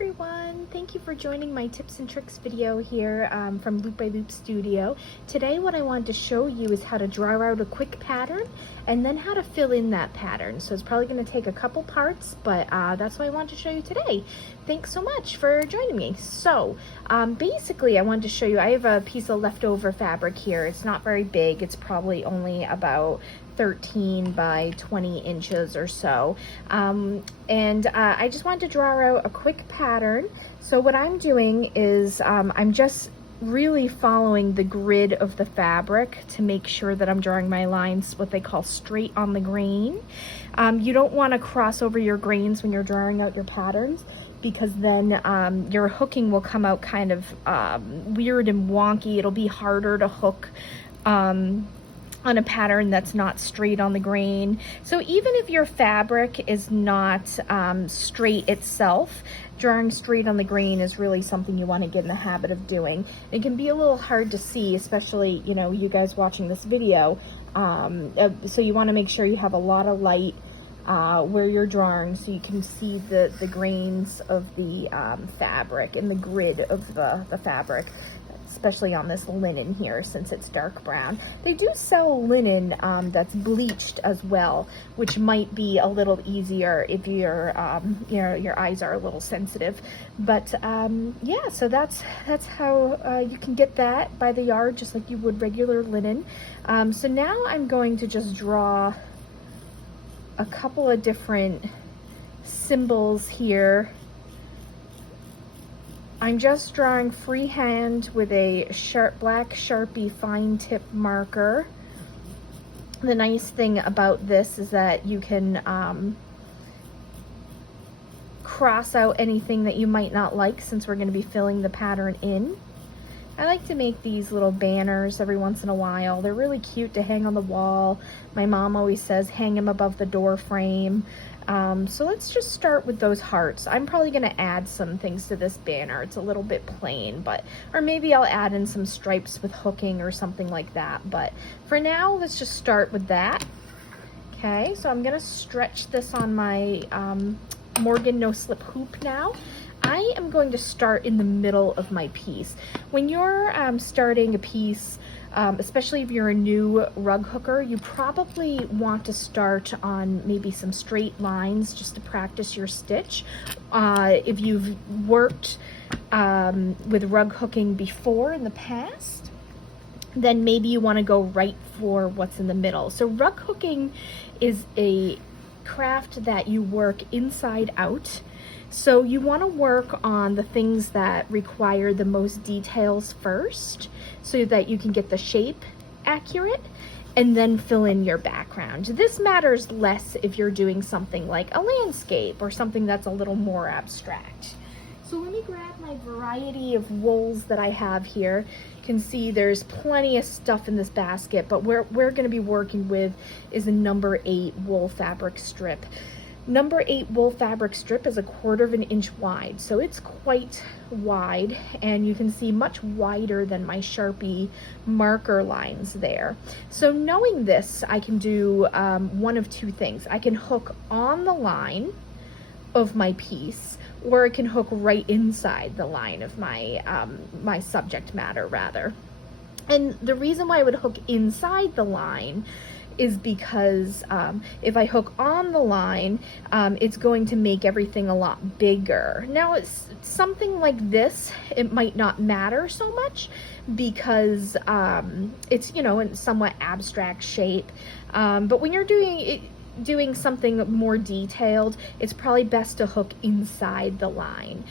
everyone, thank you for joining my tips and tricks video here from Loop by Loop Studio. Today what I wanted to show you is how to draw out a quick pattern and then how to fill in that pattern. So it's probably going to take a couple parts, but that's what I wanted to show you today. Thanks so much for joining me. So basically I wanted to show you, I have a piece of leftover fabric here. It's not very big, it's probably only about 13 by 20 inches or so, and I just wanted to draw out a quick pattern. So what I'm doing is I'm just really following the grid of the fabric to make sure that I'm drawing my lines what they call straight on the grain. You don't want to cross over your grains when you're drawing out your patterns, because then your hooking will come out kind of weird and wonky. It'll be harder to hook on a pattern that's not straight on the grain. So even if your fabric is not straight itself, drawing straight on the grain is really something you want to get in the habit of doing. It can be a little hard to see, especially, you know, you guys watching this video. So you want to make sure you have a lot of light where you're drawing so you can see the grains of the fabric and the grid of the fabric, especially on this linen here since it's dark brown. They do sell linen that's bleached as well, which might be a little easier if you're, you know, your eyes are a little sensitive. But yeah, so that's how you can get that by the yard, just like you would regular linen. So now I'm going to just draw a couple of different symbols here. I'm just drawing freehand with a black Sharpie fine tip marker. The nice thing about this is that you can cross out anything that you might not like, since we're going to be filling the pattern in. I like to make these little banners every once in a while. They're really cute to hang on the wall. My mom always says hang them above the door frame. So let's just start with those hearts. I'm probably going to add some things to this banner. It's a little bit plain, or maybe I'll add in some stripes with hooking or something like that. But for now, let's just start with that. Okay, so I'm going to stretch this on my Morgan no slip hoop now. I am going to start in the middle of my piece. When you're starting a piece, especially if you're a new rug hooker, you probably want to start on maybe some straight lines just to practice your stitch. If you've worked with rug hooking before in the past, then maybe you want to go right for what's in the middle. So rug hooking is a craft that you work inside out. So you want to work on the things that require the most details first, so that you can get the shape accurate and then fill in your background. This matters less if you're doing something like a landscape or something that's a little more abstract. So let me grab my variety of wools that I have here. You can see there's plenty of stuff in this basket, but what we're going to be working with is a number 8 wool fabric strip. Number 8 wool fabric strip is 1/4 of an inch wide, so it's quite wide, and you can see much wider than my Sharpie marker lines there. So knowing this, I can do one of two things. I can hook on the line of my piece, or I can hook right inside the line of my my subject matter rather. And the reason why I would hook inside the line is because if I hook on the line, it's going to make everything a lot bigger. Now, it's something like this, it might not matter so much because it's, you know, in somewhat abstract shape. But when you're doing something more detailed, it's probably best to hook inside the line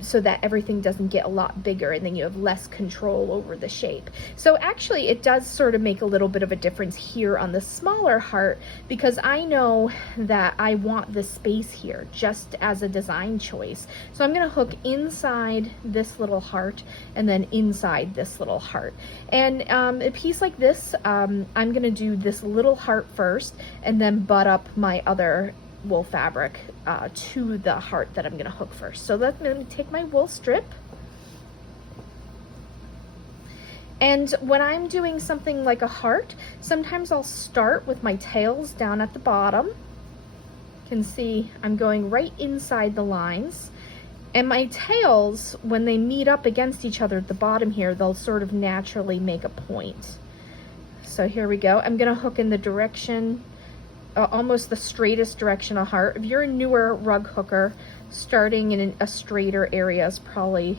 so that everything doesn't get a lot bigger and then you have less control over the shape. So actually it does sort of make a little bit of a difference here on the smaller heart, because I know that I want this space here just as a design choice. So I'm going to hook inside this little heart and then inside this little heart. And a piece like this, I'm going to do this little heart first and then butt up my other wool fabric to the heart that I'm going to hook first. So let me take my wool strip, and when I'm doing something like a heart, sometimes I'll start with my tails down at the bottom. You can see I'm going right inside the lines, And my tails, when they meet up against each other at the bottom here, they'll sort of naturally make a point. So here we go. I'm gonna hook in the direction, almost the straightest direction of heart. If you're a newer rug hooker, starting in a straighter area is probably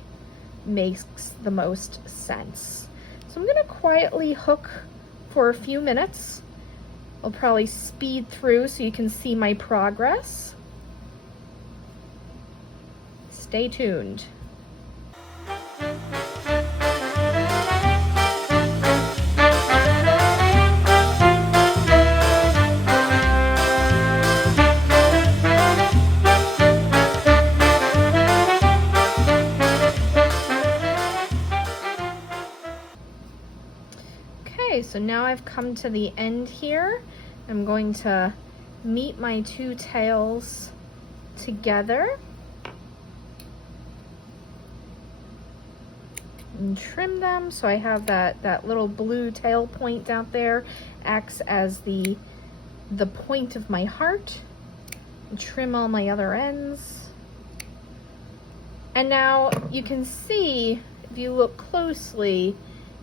makes the most sense. So I'm gonna quietly hook for a few minutes. I'll probably speed through so you can see my progress. Stay tuned. Okay, so now I've come to the end here. I'm going to meet my two tails together and trim them. So I have that little blue tail point out there, acts as the point of my heart. And trim all my other ends. And now you can see, if you look closely,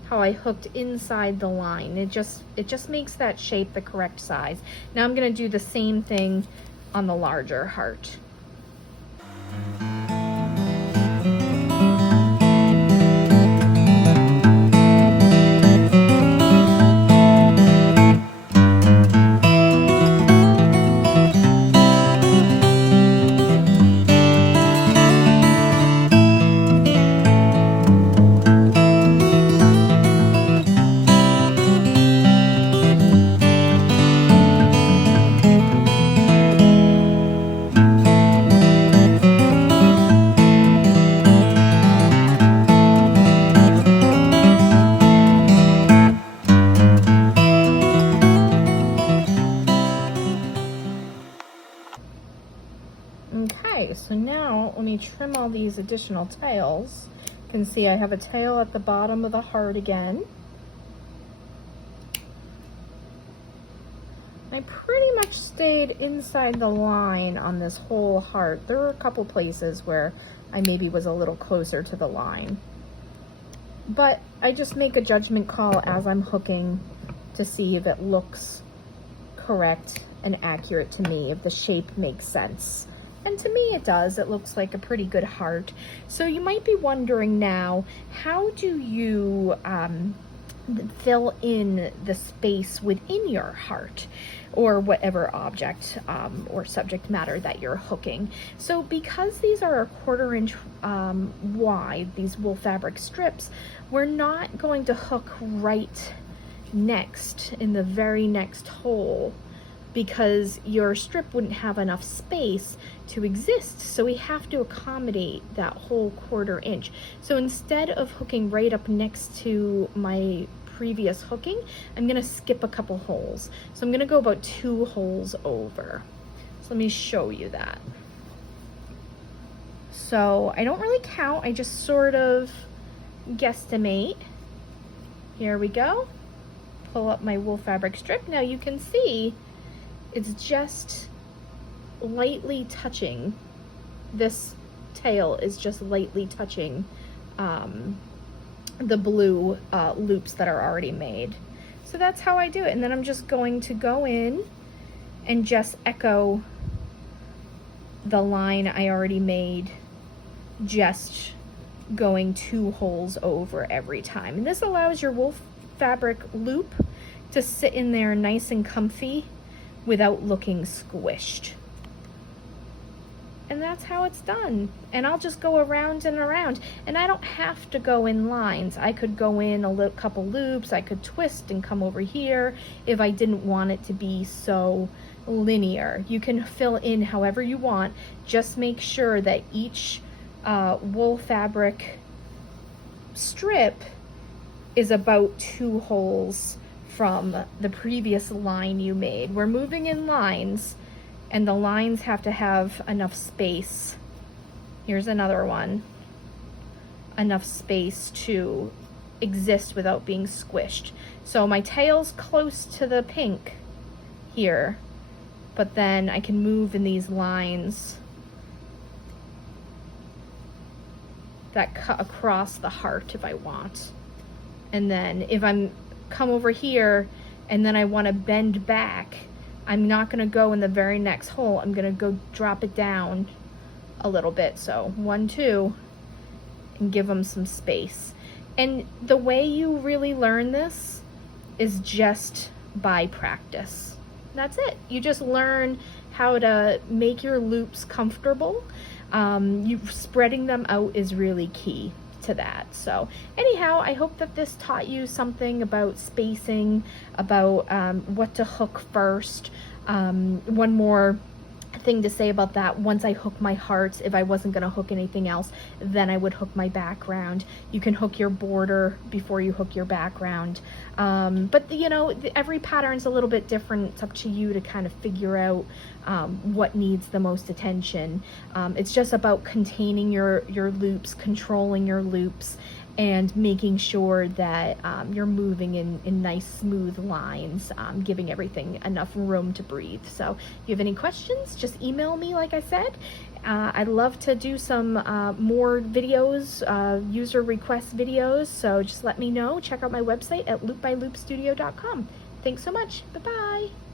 how I hooked inside the line. It just makes that shape the correct size. Now I'm gonna do the same thing on the larger heart. Okay, so now let me trim all these additional tails. You can see I have a tail at the bottom of the heart again. I pretty much stayed inside the line on this whole heart. There were a couple places where I maybe was a little closer to the line. But I just make a judgment call as I'm hooking to see if it looks correct and accurate to me, if the shape makes sense. And to me it does. It looks like a pretty good heart. So you might be wondering now, how do you fill in the space within your heart or whatever object or subject matter that you're hooking? So because these are a 1/4 inch wide, these wool fabric strips, we're not going to hook right next in the very next hole, because your strip wouldn't have enough space to exist. So we have to accommodate that whole 1/4 inch. So instead of hooking right up next to my previous hooking, I'm gonna skip a couple holes. So I'm gonna go about 2 holes over. So let me show you that. So I don't really count, I just sort of guesstimate. Here we go. Pull up my wool fabric strip. Now you can see it's just lightly touching. This tail is just lightly touching the blue loops that are already made. So that's how I do it. And then I'm just going to go in and just echo the line I already made, just going 2 holes over every time. And this allows your wool fabric loop to sit in there nice and comfy without looking squished. And that's how it's done. And I'll just go around and around, and I don't have to go in lines. I could go in a couple loops, I could twist and come over here if I didn't want it to be so linear. You can fill in however you want. Just make sure that each wool fabric strip is about 2 holes from the previous line you made. We're moving in lines, and the lines have to have enough space. Here's another one. Enough space to exist without being squished. So my tail's close to the pink here, but then I can move in these lines that cut across the heart if I want. And then if I'm come over here and then I want to bend back, I'm not going to go in the very next hole. I'm going to go drop it down a little bit. So 1, 2, and give them some space. And the way you really learn this is just by practice. That's it. You just learn how to make your loops comfortable. Spreading them out is really key to that. So anyhow, I hope that this taught you something about spacing, about what to hook first. One more thing to say about that: once I hook my hearts, if I wasn't going to hook anything else, then I would hook my background. You can hook your border before you hook your background, but you know, every pattern's a little bit different. It's up to you to kind of figure out what needs the most attention. It's just about containing your loops, controlling your loops, and making sure that you're moving in nice smooth lines, giving everything enough room to breathe. So if you have any questions, just email me, like I said. I'd love to do some more videos, user request videos, so just let me know. Check out my website at loopbyloopstudio.com. Thanks so much. Bye-bye.